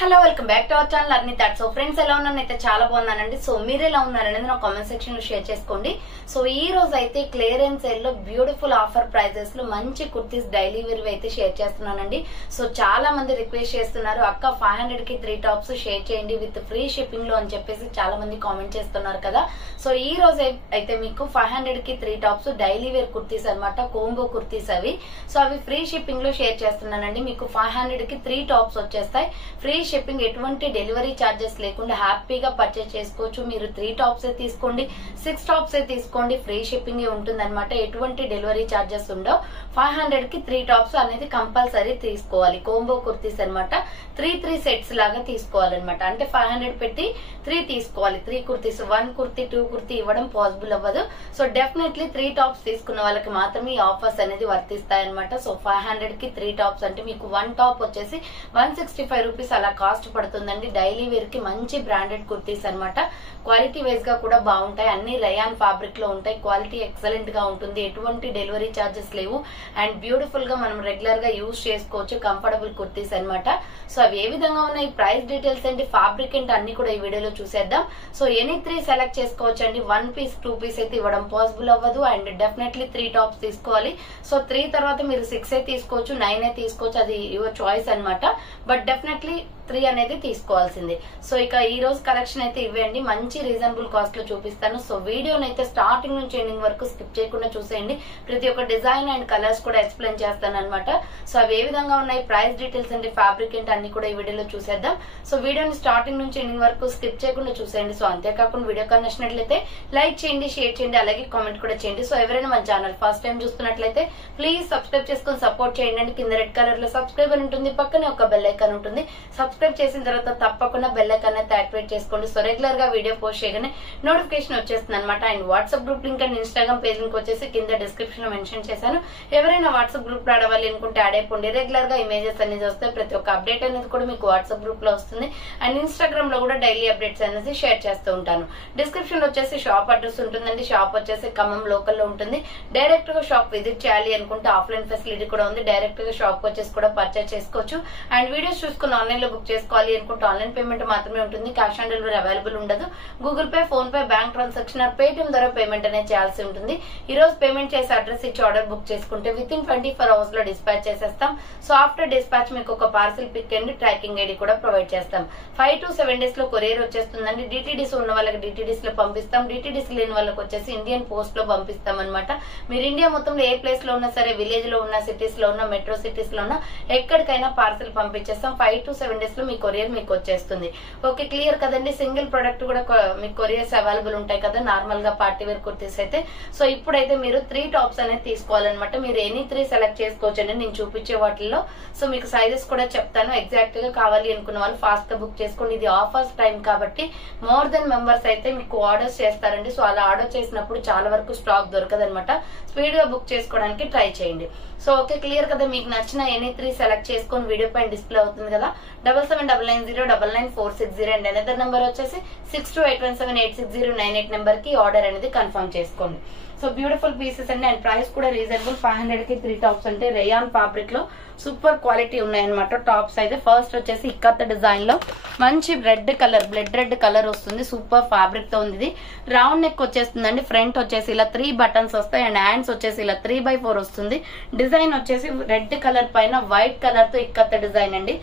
Hello welcome back to our channel అర్ని thought. So friends ఎలా ఉన్నానైతే చాలా బాగున్నానండి. సో మీరు ఎలా ఉన్నారనేది నా కామెంట్ సెక్షన్ లో షేర్ చేసుకోండి. సో ఈ రోజు అయితే క్లియరెన్స్ సేల్ లో బ్యూటిఫుల్ ఆఫర్ ప్రైజెస్ లో మంచి కుర్తీస్ డైలీ వేర్ అయితే షేర్ చేస్తున్నానండి. సో చాలా మంది రిక్వెస్ట్ చేస్తున్నారు, అక్క 500 కి 3 టాప్స్ షేర్ చేయండి విత్ ఫ్రీ షిప్పింగ్ లో అని చెప్పేసి చాలా మంది కామెంట్ చేస్తున్నారు కదా. సో ఈ రోజు అయితే మీకు 500 కి 3 టాప్స్ డైలీ వేర్ కుర్తీస్ అనమాట, కోంబో కుర్తీస్ అవి. సో అవి ఫ్రీ షిప్పింగ్ లో షేర్ చేస్తున్నానండి. మీకు 500 కి 3 టాప్స్ వచ్చేస్తాయి. ఫ్రీ షిప్పింగ్, ఎటువంటి డెలివరీ చార్జెస్ లేకుండా హ్యాపీగా పర్చేస్ చేసుకోవచ్చు. మీరు 3 టాప్స్ తీసుకోండి, 6 టాప్స్ తీసుకోండి, ఫ్రీ షిప్పింగ్ ఉంటుంది అనమాట. ఎటువంటి డెలివరీ చార్జెస్ ఉండవు. 500 కి 3 టాప్స్ అనేది కంపల్సరీ తీసుకోవాలి. కోంబో కుర్తీస్ అనమాట, 3 సెట్స్ లాగా తీసుకోవాలన్నమాట. అంటే 500 పెట్టి 3 తీసుకోవాలి. 3 కుర్తీస్, 1 కుర్తీ 2 కుర్తీ ఇవ్వడం పాసిబుల్ అవ్వదు. సో డెఫినెట్లీ 3 టాప్స్ తీసుకున్న వాళ్ళకి మాత్రమే ఈ ఆఫర్స్ అనేది వర్తిస్తాయి అనమాట. సో 500 కి 3 టాప్స్ అంటే మీకు 1 టాప్ వచ్చేసి 165 రూపీస్ అలా కాస్ట్ పడుతుందండి. డైలీ వేర్ కి మంచి బ్రాండెడ్ కుర్తీస్ అనమాట. క్వాలిటీ వైజ్ గా కూడా బాగుంటాయి. అన్ని రయాన్ ఫ్యాబ్రిక్ లో ఉంటాయి. క్వాలిటీ ఎక్సలెంట్ గా ఉంటుంది. ఎటువంటి డెలివరీ చార్జెస్ లేవు. అండ్ బ్యూటిఫుల్ గా మనం రెగ్యులర్ గా యూజ్ చేసుకోవచ్చు. కంఫర్టబుల్ కుర్తీస్ అనమాట. సో అవి ఏ విధంగా ఉన్నాయి, ప్రైస్ డీటెయిల్స్ ఏంటి, ఫ్యాబ్రిక్ ఏంటి అన్ని కూడా ఈ వీడియోలో చూసేద్దాం. సో ఎనీ 3 సెలెక్ట్ చేసుకోవచ్చు అండి. 1 పీస్ 2 పీస్ అయితే ఇవ్వడం పాసిబుల్ అవ్వదు. అండ్ డెఫినెట్లీ 3 టాప్స్ తీసుకోవాలి. సో 3 తర్వాత మీరు 6 తీసుకోవచ్చు, 9 తీసుకోవచ్చు, అది యువర్ చాయిస్ అనమాట. బట్ డెఫినెట్లీ 3 అనేది తీసుకోవాల్సిందే. సో ఇక ఈ రోజు కలెక్షన్ అయితే ఇవ్వండి, మంచి రీజనబుల్ కాస్ట్ లో చూపిస్తాను. సో వీడియోని అయితే స్టార్టింగ్ నుంచి ఎండింగ్ వరకు స్కిప్ చేయకుండా చూసేయండి. ప్రతి ఒక్క డిజైన్ అండ్ కలర్స్ కూడా ఎక్స్ప్లెయిన్ చేస్తాను అనమాట. సో అవి ఏ విధంగా ఉన్నాయి, ప్రైస్ డీటెయిల్స్ ఏంటి, ఫ్యాబ్రిక్ ఏంటి అన్ని కూడా ఈ వీడియోలో చూసేద్దాం. సో వీడియోని స్టార్టింగ్ నుంచి ఎండింగ్ వరకు స్కిప్ చేయకుండా చూసేయండి. సో అంతేకాకుండా వీడియో నచ్చినట్లయితే లైక్ చేయండి, షేర్ చేయండి, అలాగే కామెంట్ కూడా చేయండి. సో ఎవరైనా మన ఛానల్ ఫస్ట్ టైం చూస్తున్నట్లయితే ప్లీజ్ సబ్స్క్రైబ్ చేసుకుని సపోర్ట్ చేయండి. కింద రెడ్ కలర్ లో సబ్స్క్రైబ్ అని ఉంటుంది, పక్కనే ఒక బెల్ ఐకాన్ ఉంటుంది. సబ్స్క్రైబ్ చేసిన తర్వాత తప్పకుండా బెల్ ఐకాన్ అయితే యాక్టివేట్ చేసుకోండి. సో రెగ్యులర్ గా వీడియో పోస్ట్ చేయగానే నోటిఫికేషన్ వచ్చేస్తుంది అనమాట. And WhatsApp group link and Instagram page link వచ్చేసి కింద డిస్క్రిప్షన్ లో మెన్షన్ చేశాను. ఎవరైనా వాట్సాప్ గ్రూప్ లో ఆడవాలి అనుకుంటే యాడ్ అయిపోండి. రెగ్యులర్ గా ఇమేజెస్ అనేది వస్తాయి. ప్రతి ఒక్క అప్డేట్ అనేది కూడా మీకు వాట్సాప్ గ్రూప్ లో వస్తుంది. అండ్ ఇన్స్టాగ్రామ్ లో కూడా డైలీ అప్డేట్స్ అనేది షేర్ చేస్తూ ఉంటాను. డిస్క్రిప్షన్ లో వచ్చేసి షాప్ అడ్రస్ ఉంటుందండి. షాప్ వచ్చేసి ఖమ్మం లోకల్ లో ఉంటుంది. డైరెక్ట్ గా షాప్ విజిట్ చేయాలి అనుకుంటే ఆఫ్లైన్ ఫెసిలిటీ కూడా ఉంది. డైరెక్ట్ గా షాప్ వచ్చేసి కూడా పర్చేస్ చేసుకోవచ్చు. అండ్ వీడియోస్ చూసుకుని ఆన్లైన్ లో బుక్ చేసుకోవాలి అనుకుంటే ఆన్లైన్ పేమెంట్ మాత్రమే ఉంటుంది. క్యాష్ ఆన్ డెలివరీ అవైలబుల్ ఉండదు. Google Pay, PhonePe, bank transaction or Paytm ద్వారా పేమెంట్ అనేది చేయాల్సి ఉంటుంది. ఈ రోజు పేమెంట్ చేసి అడ్రస్ ఇచ్చి ఆర్డర్ బుక్ చేసుకుంటే విత్ ఇన్ 24 అవర్స్ లో డిస్పాచ్ చేసేస్తాం. సో ఆఫ్టర్ డిస్పాచ్ మీకు ఒక parcel pick and tracking ID కూడా ప్రొవైడ్ చేస్తాం. 5 to 7 డేస్ లో కొరియర్ వచ్చేస్తుందండి. డిటిడిస్ ఉన్న వాళ్ళకి డిటిడిస్ లో పంపిస్తాం. డిటిడిస్ లేని వాళ్ళకి వచ్చేసి ఇండియన్ పోస్ట్ లో పంపిస్తాం అనమాట. మీరు ఇండియా మొత్తంలో ఏ ప్లేస్ లో ఉన్నా సరే, విలేజ్ లో ఉన్న, సిటీస్ లో ఉన్న, మెట్రో సిటీస్ లో ఉన్న, ఎక్కడికైనా పార్సిల్ పంపించేస్తాం. 5 to 7 డేస్ లో మీ కొరియర్ మీకు వచ్చేస్తుంది. ఓకే, క్లియర్ కదండి. సింగిల్ ప్రొడక్ట్ కూడా మీకు కొరియర్స్ అవైలబుల్ ఉంటాయి కదా నార్మల్ గా పార్టీ వేర్ కుర్తీస్ అయితే. సో ఇప్పుడైతే మీరు 3 టాప్స్ అనేది తీసుకోవాలన్నమాట. మీరు ఎనీ 3 సెలెక్ట్ చేసుకోవచ్చండి నేను చూపించే వాటిల్లో. సో మీకు సైజెస్ కూడా చెప్తాను. ఎగ్జాక్ట్ గా కావాలి అనుకున్న వాళ్ళు ఫాస్ట్ గా బుక్ చేసుకోండి. ఇది ఆఫర్స్ టైం కాబట్టి మోర్ దెన్ మెంబర్స్ అయితే మీకు ఆర్డర్స్ చేస్తారండి. సో అలా ఆర్డర్ చేసినప్పుడు చాలా వరకు స్టాక్ దొరకదనమాట. స్పీడ్ గా బుక్ చేసుకోవడానికి ట్రై చేయండి. సో ఓకే, క్లియర్ కదా. మీకు నచ్చిన ఎనీ 3 సెలెక్ట్ చేసుకొని వీడియో పైన డిస్ప్లే అవుతుంది కదా. 7799099460 అండ్ అనదర్ నెంబర్ వచ్చేసి 6281786098 నెంబర్ కి ఆర్డర్ అనేది కన్ఫర్మ్ చేసుకోండి. సో బ్యూటిఫుల్ పీసెస్ అండి. అండ్ ప్రైస్ కూడా రీజనబుల్. 500 కి 3 టాప్స్ అంటే రేయాన్ ఫ్యాబ్రిక్ లో సూపర్ క్వాలిటీ ఉన్నాయన్నమాట. టాప్స్ అయితే ఫస్ట్ వచ్చేసి ఇక్కత్ డిజైన్ లో మంచి red colour, blood red colour వస్తుంది. సూపర్ ఫ్యాబ్రిక్ తో ఉంది. ఇది రౌండ్ నెక్ వచ్చేస్తుందండి. ఫ్రంట్ వచ్చేసి ఇలా 3 బటన్స్ వస్తాయి. అండ్ హ్యాండ్స్ వచ్చేసి ఇలా 3/4 వస్తుంది. డిజైన్ వచ్చేసి రెడ్ కలర్ పైన వైట్ కలర్ తో ఇక్కత్ డిజైన్ అండి.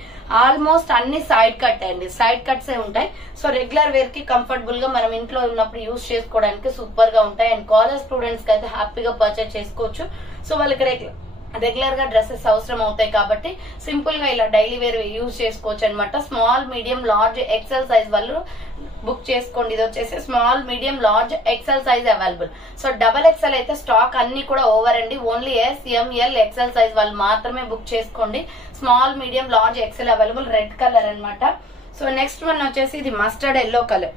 ఆల్మోస్ట్ అన్ని సైడ్ కట్ అండి, సైడ్ కట్స్ ఉంటాయి. సో రెగ్యులర్ వేర్ కి కంఫర్టబుల్ గా మనం ఇంట్లో ఉన్నప్పుడు యూజ్ చేసుకోవడానికి సూపర్ గా ఉంటాయి. అండ్ కాలేజ్ స్టూడెంట్స్ కి అయితే హ్యాపీగా పర్చేస్ చేసుకోవచ్చు. సో వాళ్ళకి రెగ్యులర్ గా డ్రెస్సెస్ అవసరం అవుతాయి కాబట్టి సింపుల్ గా ఇలా డైలీ వేర్ యూజ్ చేసుకోవచ్చు అనమాట. Small, medium, large, XL size వాళ్ళు బుక్ చేసుకోండి. ఇది వచ్చేసి small, medium, large, XL size available. So XXL అయితే స్టాక్ అన్ని కూడా ఓవర్ అండి. Only S, M, L, XL size వాళ్ళు మాత్రమే బుక్ చేసుకోండి. Small, medium, large, XL available. Red colour అనమాట. సో నెక్స్ట్ వన్ వచ్చేసి ఇది మస్టర్డ్ ఎల్లో కలర్.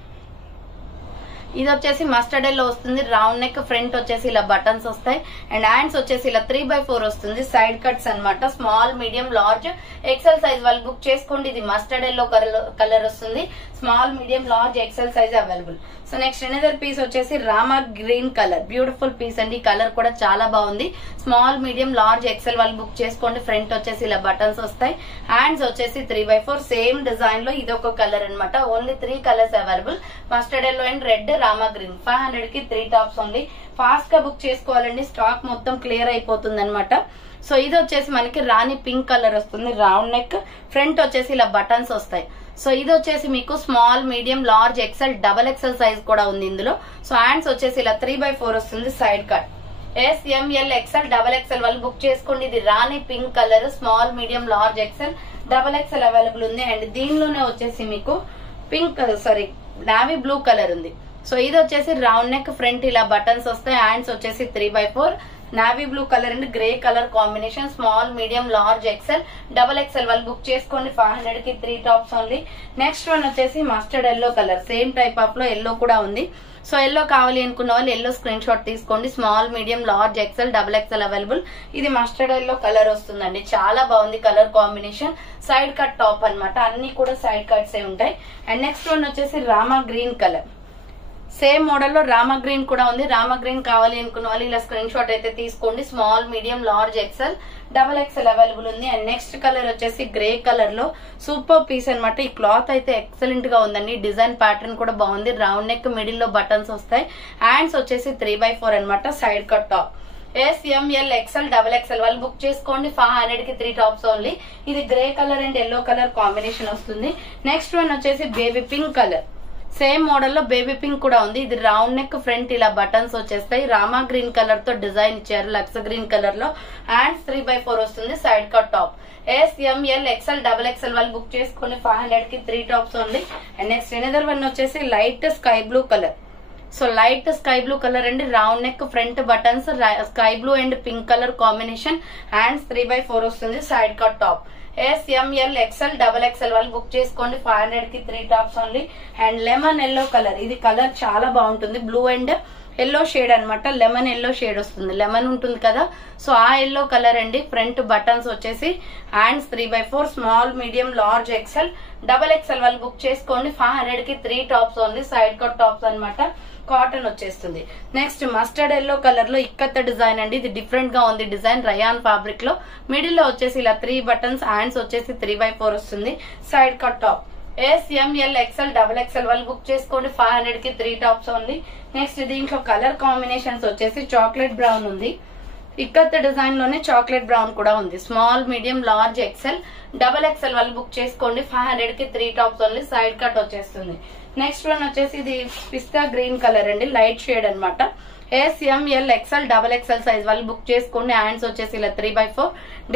ఇది వచ్చేసి మస్టర్డ్ ఎల్లో వస్తుంది. రౌండ్ నెక్, ఫ్రంట్ వచ్చేసి ఇలా బటన్స్ వస్తాయి అండ్ హ్యాండ్స్ వచ్చేసి ఇలా 3/4 వస్తుంది. సైడ్ కట్స్ అన్నమాట. Small, medium, large, XL size వాళ్ళు బుక్ చేసుకోండి. ఇది మస్టర్డ్ ఎల్లో కలర్ వస్తుంది. Small, medium, large, XL size available. So next another piece వచ్చేసి Rama green colour. Beautiful piece అండి. ఈ కలర్ కూడా చాలా బాగుంది. స్మాల్, మీడియం, లార్జ్, ఎక్సెల్ వాళ్ళు బుక్ చేసుకోండి. ఫ్రంట్ వచ్చేసి ఇలా బటన్స్ వస్తాయి. హ్యాండ్స్ వచ్చేసి 3/4 సేమ్ డిజైన్ లో ఇది ఒక కలర్ అనమాట. Only 3 colours available. Mustard yellow and red, రామా గ్రీన్. 500 కి 3 టాప్స్ ఓన్లీ. ఫాస్ట్ గా బుక్ చేసుకోవాలండి. స్టాక్ మొత్తం క్లియర్ అయిపోతుంది అనమాట. సో ఇది వచ్చేసి మనకి రాణి పింక్ కలర్ వస్తుంది. రౌండ్ నెక్, ఫ్రంట్ వచ్చేసి ఇలా బటన్స్ వస్తాయి. సో ఇది వచ్చేసి మీకు small, medium, large, XL, double XL size కూడా ఉంది ఇందులో. సో హ్యాండ్స్ వచ్చేసి ఇలా 3/4 వస్తుంది. Side cut. SML, XL, double XL వాళ్ళు బుక్ చేసుకోండి. ఇది Rani pink colour. Small, medium, large, XL, double XL available ఉంది. అండ్ దీనిలోనే వచ్చేసి మీకు పింక్ నావీ బ్లూ కలర్ ఉంది. సో ఇది వచ్చేసి రౌండ్ నెక్, ఫ్రంట్ ఇలా బటన్స్ వస్తాయి. హ్యాండ్స్ వచ్చేసి 3/4 navy blue colour and grey colour combination. Small, medium, large, XL, double XL వాళ్ళు బుక్ చేసుకోండి. 500 కి 3 టాప్స్ ఓన్లీ. నెక్స్ట్ వన్ వచ్చేసి mustard yellow colour. Same type of లో ఎల్లో కూడా ఉంది. సో ఎల్లో కావాలి అనుకున్న వాళ్ళు ఎల్లో స్క్రీన్ షాట్ తీసుకోండి. Small, medium, large, XL, double XL available. ఇది మస్టర్డ్ ఎల్లో కలర్ వస్తుందండి. చాలా బాగుంది colour combination. Side cut top అన్నమాట. అన్ని కూడా సైడ్ కట్స్ ఏ ఉంటాయి. అండ్ నెక్స్ట్ వన్ వచ్చేసి Rama green colour. Same model లో రామా గ్రీన్ కూడా ఉంది. రామా గ్రీన్ కావాలి అనుకున్న వాళ్ళు ఇలా స్క్రీన్ షాట్ అయితే తీసుకోండి. Small, medium, large, XL, double XL available ఉంది. అండ్ నెక్స్ట్ కలర్ వచ్చేసి గ్రే కలర్ లో సూపర్ పీస్ అనమాట. ఈ క్లాత్ అయితే ఎక్సలెంట్ గా ఉందండి. డిజైన్ ప్యాటర్న్ కూడా బాగుంది. రౌండ్ నెక్, మిడిల్ లో బటన్స్ వస్తాయి. హ్యాండ్స్ వచ్చేసి 3/4 అనమాట. Side cut top. SML, XL, double XL వాళ్ళు బుక్ చేసుకోండి. 500 కి 3 టాప్స్ ఓన్లీ. ఇది grey colour and yellow colour combination వస్తుంది. నెక్స్ట్ వన్ వచ్చేసి baby pink colour. Same model లో బేబీ పింక్ కూడా ఉంది. ఇది రౌండ్ నెక్, ఫ్రంట్ ఇలా బటన్స్ వచ్చేస్తాయి. రామా గ్రీన్ కలర్ తో డిజైన్ ఇచ్చారు. లక్స్ గ్రీన్ కలర్ లో. హ్యాండ్స్ 3/4 వస్తుంది. Side cut top. SML, XL, double XL వాళ్ళు బుక్ చేసుకుని 500 కి 3 tops only. And next another one వచ్చేసి light sky blue colour. So light sky blue colour అండి. Round neck, front buttons, sky blue and pink colour combination. Hands 3/4 వస్తుంది. Side cut top. SML, XL, double XL వాళ్ళు book చేసుకోండి. 500 కి 3 tops only. And lemon yellow colour. ఇది colour చాలా బాగుంటుంది. Blue and yellow shade అనమాట. Lemon yellow shade వస్తుంది. Lemon ఉంటుంది కదా, సో ఆ ఎల్లో కలర్ అండి. ఫ్రంట్ బటన్స్ వచ్చేసి hands 3/4. Small, medium, large, XL, double XL వాళ్ళు బుక్ చేసుకోండి. 500 కి 3 tops only. Side cut tops అనమాట. కాటన్ వచ్చేస్తుంది. నెక్స్ట్ మస్టర్డ్ ఎల్లో కలర్ లో ఇక్కత్త డిజైన్ అండి. ఇది డిఫరెంట్ గా ఉంది డిజైన్. రయాన్ ఫ్యాబ్రిక్ లో మిడిల్ లో వచ్చేసి ఇలా 3 బటన్స్. హ్యాండ్స్ వచ్చేసి 3/4 వస్తుంది. Side cut top. SML, XL, double XL వాళ్ళు బుక్ చేసుకోండి. 500 కి 3 టాప్స్ ఓన్లీ. నెక్స్ట్ దీంట్లో కలర్ కాంబినేషన్స్ వచ్చేసి చాక్లెట్ బ్రౌన్ ఉంది. ఇక్కత్త డిజైన్ లోనే చాక్లెట్ బ్రౌన్ కూడా ఉంది. Small, medium, large, XL, double XL వాళ్ళు బుక్ చేసుకోండి. 500 కి 3 టాప్స్ ఓన్లీ. సైడ్ కట్ వచ్చేస్తుంది. నెక్స్ట్ వన్ వచ్చేసి ఇది పిస్తా గ్రీన్ కలర్ అండి. లైట్ షేడ్ అనమాట. SML, XL, double XL size వాళ్ళు బుక్ చేసుకోండి. హ్యాండ్స్ వచ్చేసి ఇలా 3/4.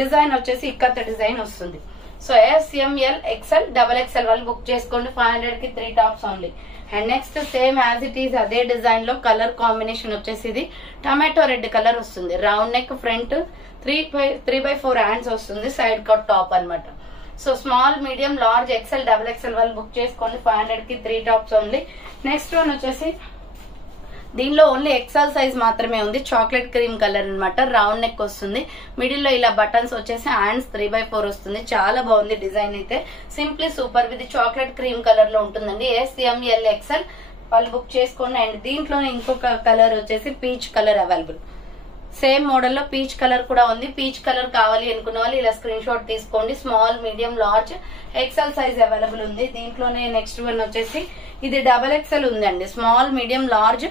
డిజైన్ వచ్చేసి ఇక్కత్త డిజైన్ వస్తుంది. So SML, XL, double XL వాళ్ళు బుక్ చేసుకోండి. 500 కి 3 tops only. And next same as it is అదే డిజైన్ లో కలర్ కాంబినేషన్ వచ్చేసి ఇది టమాటో రెడ్ కలర్ వస్తుంది. రౌండ్ నెక్, ఫ్రంట్ 3/4 హ్యాండ్స్ వస్తుంది. సైడ్ కట్ టాప్ అనమాట. So small, medium, large, XL, double XL వాళ్ళు బుక్ చేసుకోండి. 500 కి 3 టాప్స్ ఓన్లీ. నెక్స్ట్ వన్ వచ్చేసి దీనిలో ఓన్లీ ఎక్సెల్ సైజ్ మాత్రమే ఉంది. చాక్లెట్ క్రీమ్ కలర్ అనమాట. రౌండ్ నెక్ వస్తుంది. మిడిల్ లో ఇలా బటన్స్ వచ్చేసి హ్యాండ్స్ 3/4 వస్తుంది. చాలా బాగుంది డిజైన్ అయితే. Simply super. ఇది చాక్లెట్ క్రీమ్ కలర్ లో ఉంటుందండి. SML, XL వాళ్ళు బుక్ చేసుకోండి. అండ్ దీంట్లోనే ఇంకొక కలర్ వచ్చేసి peach colour available. Same model లో పీచ్ కలర్ కూడా ఉంది. పీచ్ కలర్ కావాలి అనుకున్న వాళ్ళు ఇలా స్క్రీన్ షాట్ తీసుకోండి. Small, medium, large, XL size available ఉంది. దీంట్లోనే నెక్స్ట్ వన్ వచ్చేసి ఇది డబల్ ఎక్సెల్ ఉందండి. Small, medium, large,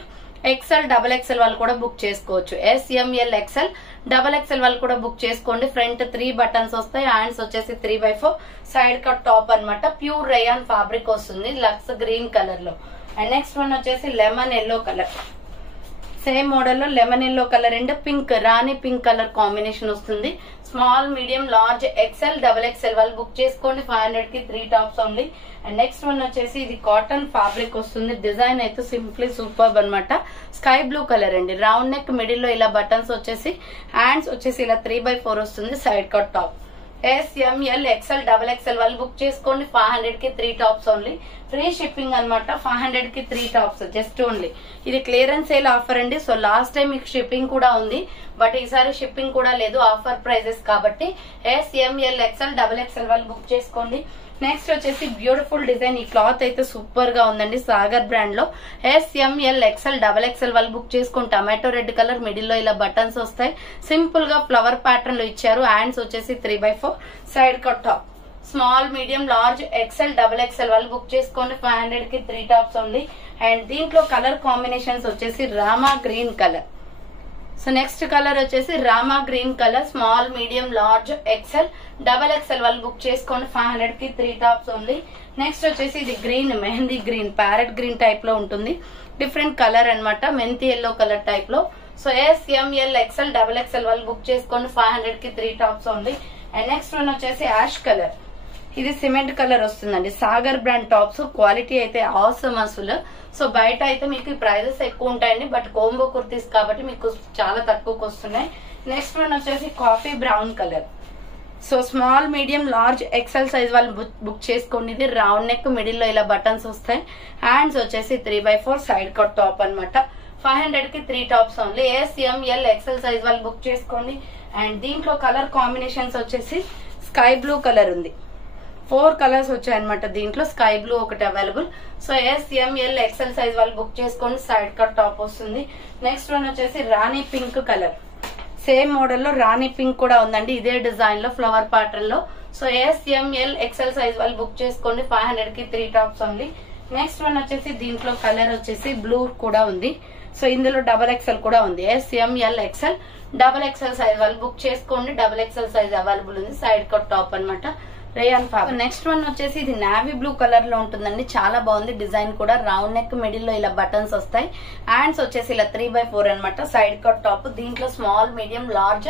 XL, double XL వాళ్ళు కూడా బుక్ చేసుకోవచ్చు. SML, XL, డబల్ ఎక్సెల్ వాళ్ళు కూడా బుక్ చేసుకోండి. ఫ్రంట్ 3 బటన్స్ వస్తాయి. హ్యాండ్స్ వచ్చేసి 3/4. సైడ్ కట్ టాప్ అనమాట. ప్యూర్ రయాన్ ఫ్యాబ్రిక్ వస్తుంది. లక్స్ గ్రీన్ కలర్ లో. అండ్ నెక్స్ట్ వన్ వచ్చేసి lemon yellow colour. Same model లో lemon yellow colour and pink, Rani pink colour combination వస్తుంది. Small, medium, large, XL, double XL వాళ్ళు book చేసుకోండి. 500 కి 3 tops only. And next one వచ్చేసి ఇది కాటన్ ఫ్యాబ్రిక్ వస్తుంది. డిజైన్ అయితే సింప్లీ సూపర్ అనమాట. స్కై బ్లూ కలర్ అండి. రౌండ్ నెక్, మిడిల్ లో ఇలా బటన్స్ వచ్చేసి హ్యాండ్స్ వచ్చేసి ఇలా 3/4 వస్తుంది. Side cut top. SML XL XXL వాళ్ళు బుక్ చేసుకోండి. 500 కి 3 టాప్స్ ఓన్లీ, ఫ్రీ షిప్పింగ్ అనమాట. 500 కి 3 టాప్స్ జస్ట్ ఓన్లీ. ఇది క్లియరెన్స్ సేల్ ఆఫర్ అండి. సో లాస్ట్ టైం మీకు షిప్పింగ్ కూడా ఉంది, బట్ ఈసారి షిప్పింగ్ కూడా లేదు, ఆఫర్ ప్రైజెస్ కాబట్టి. SML XL XXL వాళ్ళు బుక్ చేసుకోండి. నెక్స్ట్ వచ్చేసి బ్యూటిఫుల్ డిజైన్. ఈ క్లాత్ అయితే సూపర్ గా ఉందండి, సాగర్ బ్రాండ్ లో. SML XL XXL వాళ్ళు బుక్ చేసుకుని టమాటో రెడ్ కలర్, మిడిల్ లో ఇలా బటన్స్ వస్తాయి. సింపుల్ గా ఫ్లవర్ ప్యాటర్న్ లో ఇచ్చారు. హ్యాండ్స్ వచ్చేసి 3/4, side cut top. Small, medium, large, XL XXL వాళ్ళు బుక్ చేసుకోండి. 500 కి 3 టాప్స్ ఓన్లీ. అండ్ దీంట్లో కలర్ కాంబినేషన్స్ వచ్చేసి Rama green colour. So next colour వచ్చేసి Rama green colour. Small, medium, large, XL XXL వాళ్ళు బుక్ చేసుకోండి. 500 కి 3 టాప్స్ ఓన్లీ. నెక్స్ట్ వచ్చేసి ఇది green, mehndi green, parrot green type లో ఉంటుంది. డిఫరెంట్ కలర్ అన్నమాట, మెంతి ఎల్లో కలర్ టైప్ లో. సో SML XL XXL వాళ్ళు బుక్ చేసుకోండి. 500 కి 3 tops only. And next one వచ్చేసి యాష్ కలర్. ఇది సిమెంట్ కలర్ వస్తుందండి. సాగర్ బ్రాండ్ టాప్స్, క్వాలిటీ అయితే ఆసమ్ అసలు. సో బయట అయితే మీకు ప్రైజెస్ ఎక్కువ ఉంటాయండి, బట్ కోంబో కుర్తీస్ కాబట్టి మీకు చాలా తక్కువకి వస్తున్నాయి. నెక్స్ట్ వన్ వచ్చేసి coffee brown colour. So small, medium, large, XL size వాళ్ళు బుక్ చేసుకోండి. ఇది రౌండ్ నెక్, మిడిల్ లో ఇలా బటన్స్ వస్తాయి. హ్యాండ్స్ వచ్చేసి 3/4, సైడ్ కట్ టాప్ అనమాట. 500 కి 3 tops only. SML XL size వాళ్ళు బుక్ చేసుకోండి. అండ్ దీంట్లో కలర్ కాంబినేషన్స్ వచ్చేసి స్కై బ్లూ కలర్ ఉంది. 4 కలర్స్ వచ్చాయన్నమాట దీంట్లో. స్కై బ్లూ ఒకటి available. So SML XL size వాళ్ళు బుక్ చేసుకోండి. సైడ్ కట్ టాప్ వస్తుంది. నెక్స్ట్ వన్ వచ్చేసి రాణి పింక్ కలర్. సేమ్ మోడల్ లో రాణి పింక్ కూడా ఉందండి, ఇదే డిజైన్ లో ఫ్లవర్ ప్యాటర్న్ లో. సో SML XL సైజ్ వాళ్ళు బుక్ చేసుకోండి. 500 కి 3 టాప్స్ ఓన్లీ. నెక్స్ట్ వన్ వచ్చేసి దీంట్లో కలర్ వచ్చేసి బ్లూ కూడా ఉంది. సో ఇందులో XXL కూడా ఉంది. SML XL XXL సైజ్ వాళ్ళు బుక్ చేసుకోండి. XXL సైజ్ అవైలబుల్ ఉంది. సైడ్ కట్ టాప్ అనమాట, రేయాన్ ఫ్యాబ్రిక్. నెక్స్ట్ వన్ వచ్చేసి ఇది నావీ బ్లూ కలర్ లో ఉంటుందండి, చాలా బాగుంది డిజైన్ కూడా. రౌండ్ నెక్, మిడిల్ లో ఇలా బటన్స్ వస్తాయి. హ్యాండ్స్ వచ్చేసి ఇలా 3/4 అనమాట, సైడ్ కట్ టాప్. దీంట్లో small, medium, large,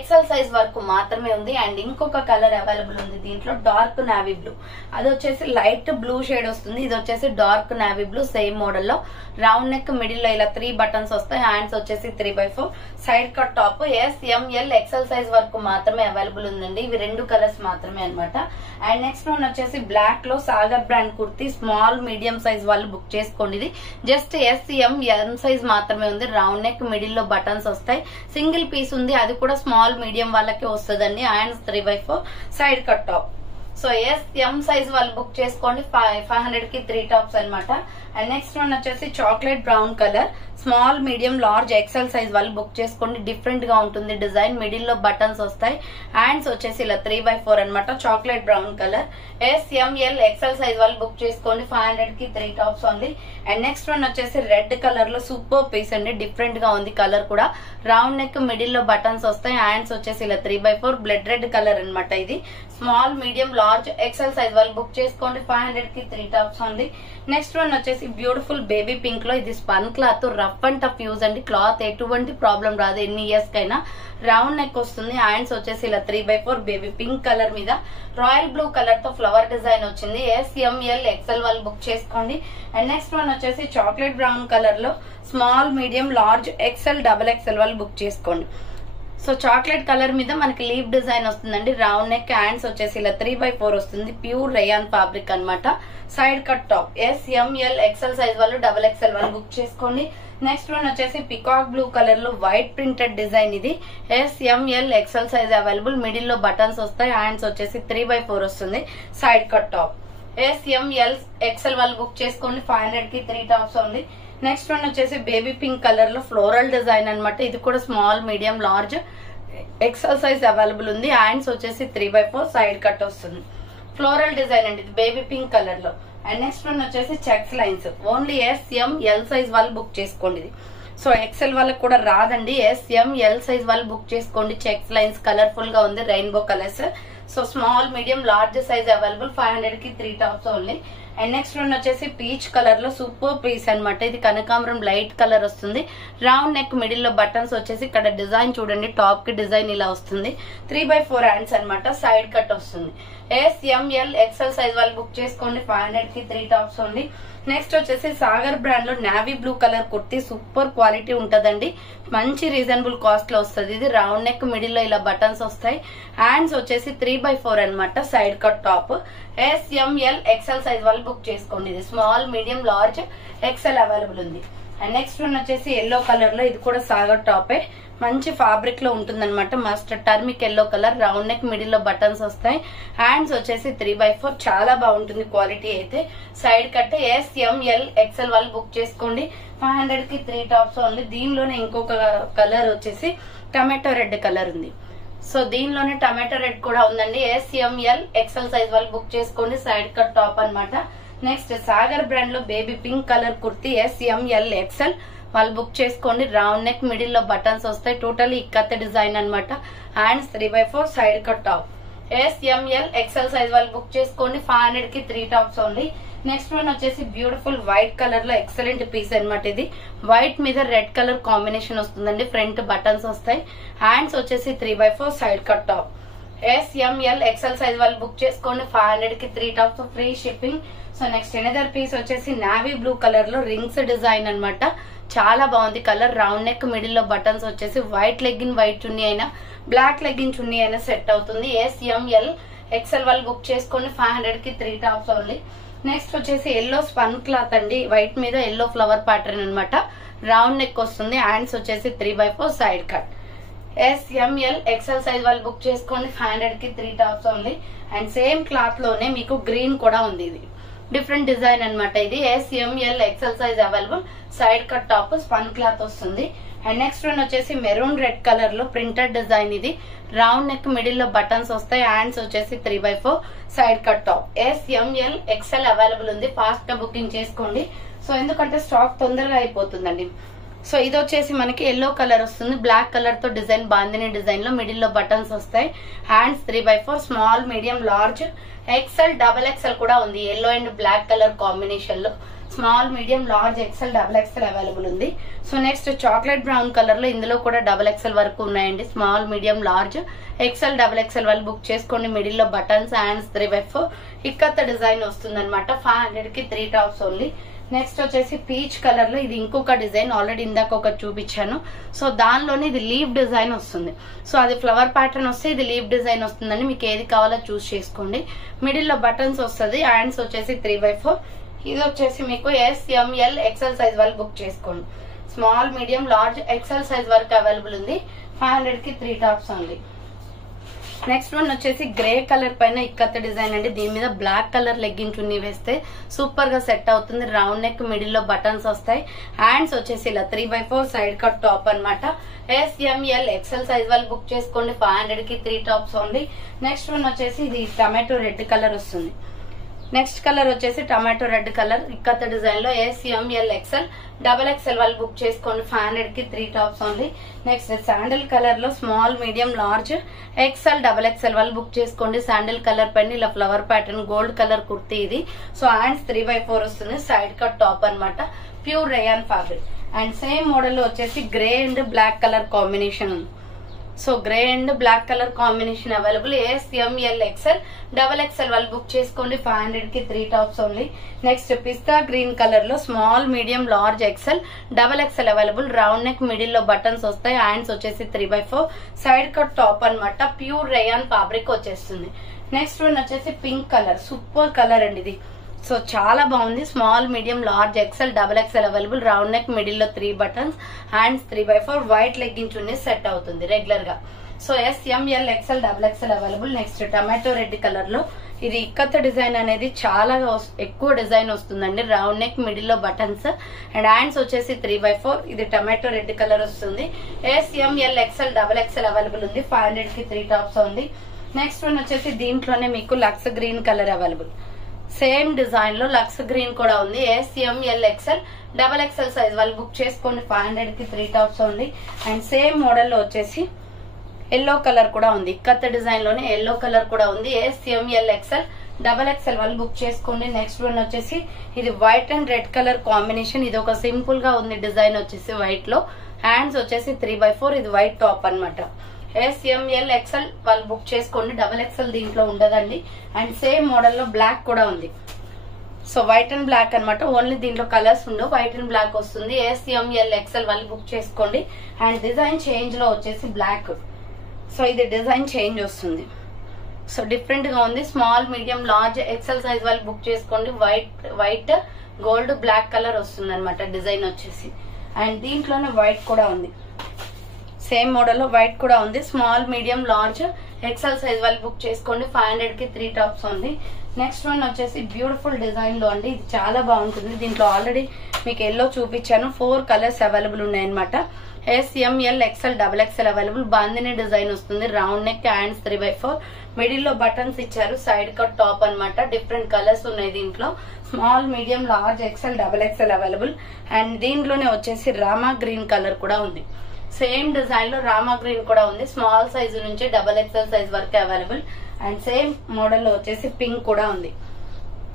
XL size వరకు మాత్రమే ఉంది. అండ్ ఇంకొక కలర్ అవైలబుల్ ఉంది దీంట్లో, డార్క్ నావీ బ్లూ. అది వచ్చేసి లైట్ బ్లూ షేడ్ వస్తుంది. ఇది వచ్చేసి dark navy blue, same model లో. రౌండ్ నెక్, మిడిల్ లో ఇలా 3 బటన్స్ వస్తాయి. హ్యాండ్స్ వచ్చేసి 3/4, side cut top. SML XL size వరకు మాత్రమే అవైలబుల్ ఉందండి. ఇవి 2 కలర్స్ మాత్రమే అనమాట. అండ్ నెక్స్ట్ వన్ వచ్చేసి బ్లాక్ లో Sagar brand kurti. Small, medium size వాళ్ళు బుక్ చేసుకోండి. ఇది జస్ట్ SML సైజ్ మాత్రమే ఉంది. రౌండ్ నెక్, మిడిల్ లో బటన్స్ వస్తాయి. సింగిల్ పీస్ ఉంది, అది కూడా స్మాల్, మీడియం వాళ్ళకి వస్తుందండి. Hands 3/4, side cut top. So SM size వాళ్ళు బుక్ చేసుకోండి. 500 కి 3 టాప్స్ అనమాట. అండ్ నెక్స్ట్ వన్ వచ్చేసి chocolate brown colour. Small, medium, large, XL size వాళ్ళు బుక్ చేసుకోండి. డిఫరెంట్ గా ఉంటుంది డిజైన్, మిడిల్ లో బటన్స్ వస్తాయి. హ్యాండ్స్ వచ్చేసి ఇలా 3/4 అనమాట, chocolate brown colour. SML XL size వాళ్ళు బుక్ చేసుకోండి. 500 కి 3 tops only. And next one వచ్చేసి రెడ్ కలర్ లో సూపర్ పీస్ అండి, డిఫరెంట్ గా ఉంది కలర్ కూడా. రౌండ్ నెక్, మిడిల్ లో బటన్స్ వస్తాయి. హ్యాండ్స్ వచ్చేసి ఇలా 3/4, బ్లడ్ రెడ్ కలర్ అనమాట. ఇది small, medium, large, XL size వాళ్ళు బుక్ చేసుకోండి. 500 కి 3 టాప్స్ ఓన్లీ. నెక్స్ట్ వన్ వచ్చేసి బ్యూటిఫుల్ బేబీ పింక్ లో. ఇది spun cloth, rough and tough use అండి. క్లాత్ ఎటువంటి ప్రాబ్లం రాదు, ఎన్ని ఇయర్స్ కైనా. రౌండ్ నెక్ వస్తుంది. హ్యాండ్స్ వచ్చేసి ఇలా 3/4, బేబీ పింక్ కలర్ మీద రాయల్ బ్లూ కలర్ తో ఫ్లవర్ డిజైన్ వచ్చింది. SML XL వాళ్ళు బుక్ చేసుకోండి. అండ్ నెక్స్ట్ వన్ వచ్చేసి చాక్లెట్ బ్రౌన్ కలర్ లో small, medium, large, XL XXL వాళ్ళు బుక్ చేసుకోండి. సో చాక్లెట్ కలర్ మీద మనకి లీవ్ డిజైన్ వస్తుందండి. రౌండ్ నెక్, హ్యాండ్స్ వచ్చేసి ఇలా 3/4 వస్తుంది. ప్యూర్ రేయాన్ ఫ్యాబ్రిక్ అనమాట. Side cut top. SML XL size వాళ్ళు XXL వాళ్ళు బుక్ చేసుకోండి. నెక్స్ట్ వన్ వచ్చేసి పికాక్ బ్లూ కలర్ లో వైట్ ప్రింటెడ్ డిజైన్. ఇది SML XL size available. Middle లో బటన్స్ వస్తాయి. హ్యాండ్స్ వచ్చేసి 3/4 వస్తుంది. Side cut top. SML XL వాళ్ళు బుక్ చేసుకోండి. 500 కి 3 టాప్స్ ఓన్లీ. నెక్స్ట్ వన్ వచ్చేసి బేబీ పింక్ కలర్ లో ఫ్లోరల్ డిజైన్ అనమాట. ఇది కూడా small, medium, large, XL size available ఉంది. హ్యాండ్స్ వచ్చేసి 3/4, సైడ్ కట్ వస్తుంది. ఫ్లోరల్ డిజైన్ అండి, ఇది బేబీ పింక్ కలర్ లో. అండ్ నెక్స్ట్ వన్ వచ్చేసి checks lines. Only SML size వాళ్ళు బుక్ చేసుకోండి. ఇది సో XL వాళ్ళకి కూడా రాదండి. SML సైజ్ వాళ్ళు బుక్ చేసుకోండి. చెక్స్ లైన్స్ కలర్ఫుల్ గా ఉంది, rainbow colours. So small, medium, large size available. 500 కి 3 tops only. And next one వచ్చేసి పీచ్ కలర్ లో సూపర్ పీస్ అనమాట. ఇది కనకాంబరం లైట్ కలర్ వస్తుంది. రౌండ్ నెక్, మిడిల్ లో బటన్స్ వచ్చేసి ఇక్కడ డిజైన్ చూడండి, టాప్ కి డిజైన్ ఇలా వస్తుంది. 3/4 హ్యాండ్స్ అనమాట. సైడ్ కట్ వస్తుంది. SML XL సైజ్ వాళ్ళు బుక్ చేసుకోండి. 500 కి 3 టాప్స్ ఓన్లీ. నెక్స్ట్ వచ్చేసి సాగర్ బ్రాండ్ లో navy blue colour kurti super quality ఉంటదండి. మంచి రీజనబుల్ కాస్ట్ లో వస్తుంది. ఇది రౌండ్ నెక్ మిడిల్ లో ఇలా బటన్స్ వస్తాయి. హ్యాండ్స్ వచ్చేసి 3/4 అనమాట. Side cut top. SML XL size వాళ్ళు బుక్ చేసుకోండి. ఇది small, medium, large, XL available ఉంది. అండ్ నెక్స్ట్ వన్ వచ్చేసి ఎల్లో కలర్ లో, ఇది కూడా సాగర్ టాపే. మంచి ఫ్యాబ్రిక్ లో ఉంటుంది అనమాట. Must turmeric yellow colour, round neck middle లో బటన్స్ వస్తాయి. హ్యాండ్స్ వచ్చేసి 3/4 చాలా బాగుంటుంది క్వాలిటీ అయితే. Side cut. SML XL వాళ్ళు బుక్ చేసుకోండి. 500 కి 3 టాప్స్ ఓన్లీ. దీనిలోనే ఇంకొక కలర్ వచ్చేసి టమాటో రెడ్ కలర్ ఉంది. సో దీనిలోనే టమాటో రెడ్ కూడా ఉందండి. SML XL సైజ్ వాళ్ళు బుక్ చేసుకోండి. సైడ్ కట్ టాప్ అనమాట. నెక్స్ట్ సాగర్ బ్రాండ్ లో baby pink colour kurti SML XL వాళ్ళు బుక్ చేసుకోండి. రౌండ్ నెక్ మిడిల్ లో బటన్స్ వస్తాయి. టోటలీ ఇక్కత్ డిజైన్ అనమాట. Hands 3/4 side cut top. SML XL size వాళ్ళు బుక్ చేసుకోండి. 500 కి 3 టాప్స్ ఓన్లీ. నెక్స్ట్ వన్ వచ్చేసి బ్యూటిఫుల్ వైట్ కలర్ లో ఎక్సలెంట్ పీస్ అనమాట. ఇది వైట్ మీద రెడ్ కలర్ కాంబినేషన్ వస్తుందండి. ఫ్రంట్ బటన్స్ వస్తాయి. హ్యాండ్స్ వచ్చేసి 3/4 side cut top. SML XL size వాళ్ళు బుక్ చేసుకోండి. 500 కి 3 tops free shipping. So next another piece వచ్చేసి నావీ బ్లూ కలర్ లో రింగ్స్ డిజైన్ అనమాట. చాలా బాగుంది కలర్. రౌండ్ నెక్ మిడిల్ లో బటన్స్ వచ్చేసి వైట్ లెగ్గిన్, వైట్ చున్నీ అయినా, బ్లాక్ లెగ్గిన్ చున్నీ అయినా సెట్ అవుతుంది. SML XL వాళ్ళు బుక్ చేసుకోండి. 500 కి 3 టాప్స్ ఓన్లీ. నెక్స్ట్ వచ్చేసి ఎల్లో స్పన్ క్లాత్ అండి. వైట్ మీద ఎల్లో ఫ్లవర్ ప్యాటర్న్ అనమాట. రౌండ్ నెక్ వస్తుంది. హ్యాండ్స్ వచ్చేసి 3/4 side cut. SML XL size వాళ్ళు బుక్ చేసుకోండి. 500 కి 3 tops only. And same cloth లోనే మీకు గ్రీన్ కూడా ఉంది. ఇది డిఫరెంట్ డిజైన్ అనమాట. ఇది SML XL size available. Side cut top, spun cloth వస్తుంది. అండ్ నెక్స్ట్ వన్ వచ్చేసి మెరూన్ రెడ్ కలర్ లో ప్రింటెడ్ డిజైన్. ఇది రౌండ్ నెక్ మిడిల్ లో బటన్స్ వస్తాయి. హ్యాండ్స్ వచ్చేసి 3/4 side cut top. SML XL available ఉంది. ఫాస్ట్ గా బుకింగ్ చేసుకోండి. సో ఎందుకంటే స్టాక్ తొందరగా అయిపోతుందండి. సో ఇది వచ్చేసి మనకి ఎల్లో కలర్ వస్తుంది. బ్లాక్ కలర్ తో డిజైన్, బాందిని డిజైన్ లో మిడిల్ లో బటన్స్ వస్తాయి. Hands 3/4 small, medium, large, XL, XXL కూడా ఉంది. Yellow and black colour combination లో small, medium, large, XL, XXL available ఉంది. So next chocolate brown colour లో ఇందులో కూడా XXL వరకు ఉన్నాయండి. Small, medium, large, XL, XXL వాళ్ళు బుక్ చేసుకోండి. మిడిల్ లో బటన్స్, హ్యాండ్స్ 3/4 ఇక్కత్త డిజైన్ వస్తుంది అనమాట. 500 కి 3 టాప్స్ ఓన్లీ. నెక్స్ట్ వచ్చేసి పీచ్ కలర్ లో, ఇది ఇంకొక డిజైన్. ఆల్రెడీ ఇందాక ఒకటి చూపించాను. సో దానిలోనే ఇది లీవ్ డిజైన్ వస్తుంది. సో అది ఫ్లవర్ ప్యాటర్న్ వస్తే ఇది లీవ్ డిజైన్ వస్తుందండి. మీకు ఏది కావాలో చూస్ చేసుకోండి. మిడిల్ లో బటన్స్ వస్తుంది. హ్యాండ్స్ వచ్చేసి 3/4. ఇది వచ్చేసి మీకు SML XL సైజ్ వాళ్ళు బుక్ చేసుకోండి. Small, medium, large, XL size వరకు అవైలబుల్ ఉంది. 500 కి 3 టాప్స్ ఓన్లీ. నెక్స్ట్ వన్ వచ్చేసి గ్రే కలర్ పైన ఇక్కత్త డిజైన్ అండి. దీని మీద బ్లాక్ కలర్ లెగ్గిన్ చున్నీ వేస్తే సూపర్ గా సెట్ అవుతుంది. రౌండ్ నెక్ మిడిల్ లో బటన్స్ వస్తాయి. హ్యాండ్స్ వచ్చేసి ఇలా 3/4 సైడ్ కట్ టాప్ అనమాట. SML XL సైజ్ వాళ్ళు బుక్ చేసుకోండి. 500 కి 3 టాప్స్ ఓన్లీ. నెక్స్ట్ వన్ వచ్చేసి ఇది టమాటో రెడ్ కలర్ వస్తుంది. నెక్స్ట్ కలర్ వచ్చేసి tomato red colour ikkat design లో SML XL, XXL వాళ్ళు బుక్ చేసుకోండి. 500 కి 3 tops only. Next sandal colour లో small, medium, large, XL, XXL వాళ్ళు బుక్ చేసుకోండి. శాండిల్ కలర్ పైన ఇలా flower pattern gold colour kurti ఇది. సో హ్యాండ్స్ 3/4 వస్తుంది. సైడ్ కట్ టాప్ అనమాట. Pure rayon fabric. And same model లో వచ్చేసి grey and black colour combination ఉంది. So grey and black colour combination available. SML XL, XXL వాళ్ళు book చేసుకోండి. 500 కి 3 tops only. Next పిస్తా గ్రీన్ కలర్ లో small, medium, large, XL, XXL available. Round neck middle లో buttons వస్తాయి. Hands వచ్చేసి 3/4 side cut top అనమాట. ప్యూర్ రేయాన్ ఫ్యాబ్రిక్ వచ్చేస్తుంది. నెక్స్ట్ వన్ వచ్చేసి పింక్ కలర్. సూపర్ కలర్ అండి ఇది. సో చాలా బాగుంది. Small, medium, large, XL, XXL available. Round neck middle లో 3 బటన్స్. హ్యాండ్స్ 3/4 వైట్ లెగ్గిన్ చున్నీ సెట్ అవుతుంది రెగ్యులర్ గా. So SML XL, XXL available. Next tomato red colour లో ఇది ఇక్కత్త డిజైన్ అనేది చాలా ఎక్కువ డిజైన్ వస్తుందండి. రౌండ్ నెక్ మిడిల్ లో బటన్స్ అండ్ హ్యాండ్స్ వచ్చేసి 3/4. ఇది టమాటో రెడ్ కలర్ వస్తుంది. SML XL, XXL అవైలబుల్ ఉంది. 500 కి 3 టాప్స్ ఉంది. నెక్స్ట్ వన్ వచ్చేసి దీంట్లోనే మీకు లక్స్ green colour available. Same design లో లక్స్ గ్రీన్ కూడా ఉంది. SML XL, XXL సైజ్ వాళ్ళు బుక్ చేసుకోండి. 500 కి 3 టాప్స్ ఉంది. అండ్ సేమ్ మోడల్ లో వచ్చేసి ఎల్లో కలర్ కూడా ఉంది. ఇక్కత్త డిజైన్ లోనే ఎల్లో కలర్ కూడా ఉంది. SML XL, XXL వాళ్ళు బుక్ చేసుకోండి. నెక్స్ట్ వన్ వచ్చేసి ఇది white and red colour combination. ఇది ఒక సింపుల్ గా ఉంది డిజైన్ వచ్చేసి వైట్ లో. హ్యాండ్స్ వచ్చేసి 3/4. ఇది వైట్ టాప్ అనమాట. SML XL వాళ్ళు బుక్ చేసుకోండి. XXL దీంట్లో ఉండదండి. అండ్ సేమ్ మోడల్ లో బ్లాక్ కూడా ఉంది. సో వైట్ అండ్ బ్లాక్ అనమాట. ఓన్లీ దీంట్లో కలర్స్ ఉండవు, వైట్ అండ్ బ్లాక్ వస్తుంది. SML XL వాళ్ళు బుక్ చేసుకోండి. అండ్ డిజైన్ చేంజ్ లో వచ్చేసి బ్లాక్. సో ఇది డిజైన్ చేంజ్ వస్తుంది. సో డిఫరెంట్ గా ఉంది. Small, medium, large, XL size వాళ్ళు బుక్ చేసుకోండి. వైట్ గోల్డ్ బ్లాక్ కలర్ వస్తుంది అనమాట డిజైన్ వచ్చేసి. అండ్ దీంట్లోనే వైట్ కూడా ఉంది. సేమ్ మోడల్ లో వైట్ కూడా ఉంది. Small, medium, large, XL size వాళ్ళు బుక్ చేసుకోండి. 500 కి 3 టాప్స్ ఉంది. నెక్స్ట్ వన్ వచ్చేసి బ్యూటిఫుల్ డిజైన్ లో అండి. ఇది చాలా బాగుంటుంది. దీంట్లో ఆల్రెడీ మీకు ఎల్లో చూపించాను. 4 కలర్స్ అవైలబుల్ ఉన్నాయన్నమాట. SML XL XXL available. Bandhani design వస్తుంది. రౌండ్ నెక్, హ్యాండ్స్ 3/4, మిడిల్ లో బటన్స్ ఇచ్చారు. సైడ్ కట్ టాప్ అన్నమాట. డిఫరెంట్ కలర్స్ ఉన్నాయి దీంట్లో. Small, medium, large, XL XXL available. And దీంట్లోనే వచ్చేసి రామా గ్రీన్ కలర్ కూడా ఉంది. సేమ్ డిజైన్ లో రామా గ్రీన్ కూడా ఉంది. స్మాల్ సైజ్ నుంచి XXL సైజ్ వరకు అవైలబుల్. అండ్ సేమ్ మోడల్ లో వచ్చేసి పింక్ కూడా ఉంది.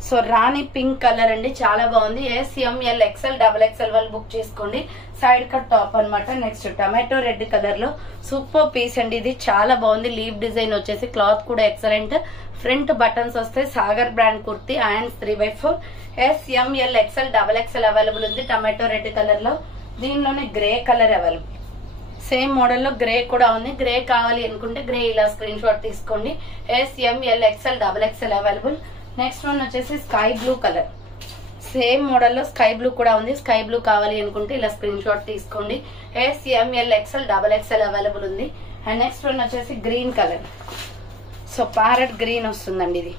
సో రాణి పింక్ కలర్ అండి, చాలా బాగుంది. SML XL XXL వాళ్ళు బుక్ చేసుకోండి. సైడ్ కట్ టాప్ అన్నమాట. నెక్స్ట్ టమాటో రెడ్ కలర్ లో సూపర్ పీస్ అండి. ఇది చాలా బాగుంది. లీవ్ డిజైన్ వచ్చేసి క్లాత్ కూడా ఎక్సలెంట్. ఫ్రంట్ బటన్స్ వస్తాయి. Sagar brand kurti, hands 3/4. SML XL XXL available ఉంది. టమాటో రెడ్ కలర్ లో. దీనిలోనే grey colour available. Same model లో గ్రే కూడా ఉంది. గ్రే కావాలి అనుకుంటే గ్రే ఇలా స్క్రీన్ షాట్ తీసుకోండి. SML XL XXL available. Next one వచ్చేసి sky blue colour. Same model లో స్కై బ్లూ కూడా ఉంది. స్కై బ్లూ కావాలి అనుకుంటే ఇలా స్క్రీన్ షాట్ తీసుకోండి. SML XL XXL అవైలబుల్ ఉంది. అండ్ నెక్స్ట్ వన్ వచ్చేసి green colour. So parrot green వస్తుందండి ఇది.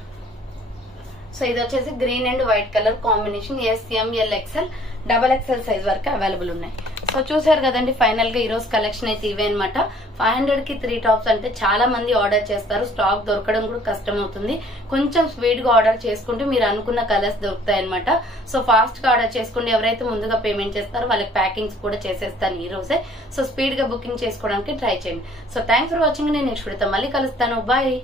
సో ఇది వచ్చేసి green and white colour combination. SML XL XXL size వరకు అవైలబుల్ ఉన్నాయి. సో చూసారు కదండి, ఫైనల్ గా ఈ రోజు కలెక్షన్ అయితే ఇవే అనమాట. 500 కి 3 టాప్స్ అంటే చాలా మంది ఆర్డర్ చేస్తారు. స్టాక్ దొరకడం కూడా కష్టం అవుతుంది. కొంచెం స్పీడ్ గా ఆర్డర్ చేసుకుంటే మీరు అనుకున్న కలర్స్ దొరుకుతాయి అనమాట. సో ఫాస్ట్ గా ఆర్డర్ చేసుకోండి. ఎవరైతే ముందుగా పేమెంట్ చేస్తారో వాళ్ళకి ప్యాకింగ్స్ కూడా చేసేస్తాను ఈ రోజే. సో స్పీడ్ గా బుకింగ్ చేసుకోవడానికి ట్రై చేయండి. So thanks for watching. నేను నెక్స్ట్ వీడియోతో మళ్ళీ కలుస్తాను. బాయ్.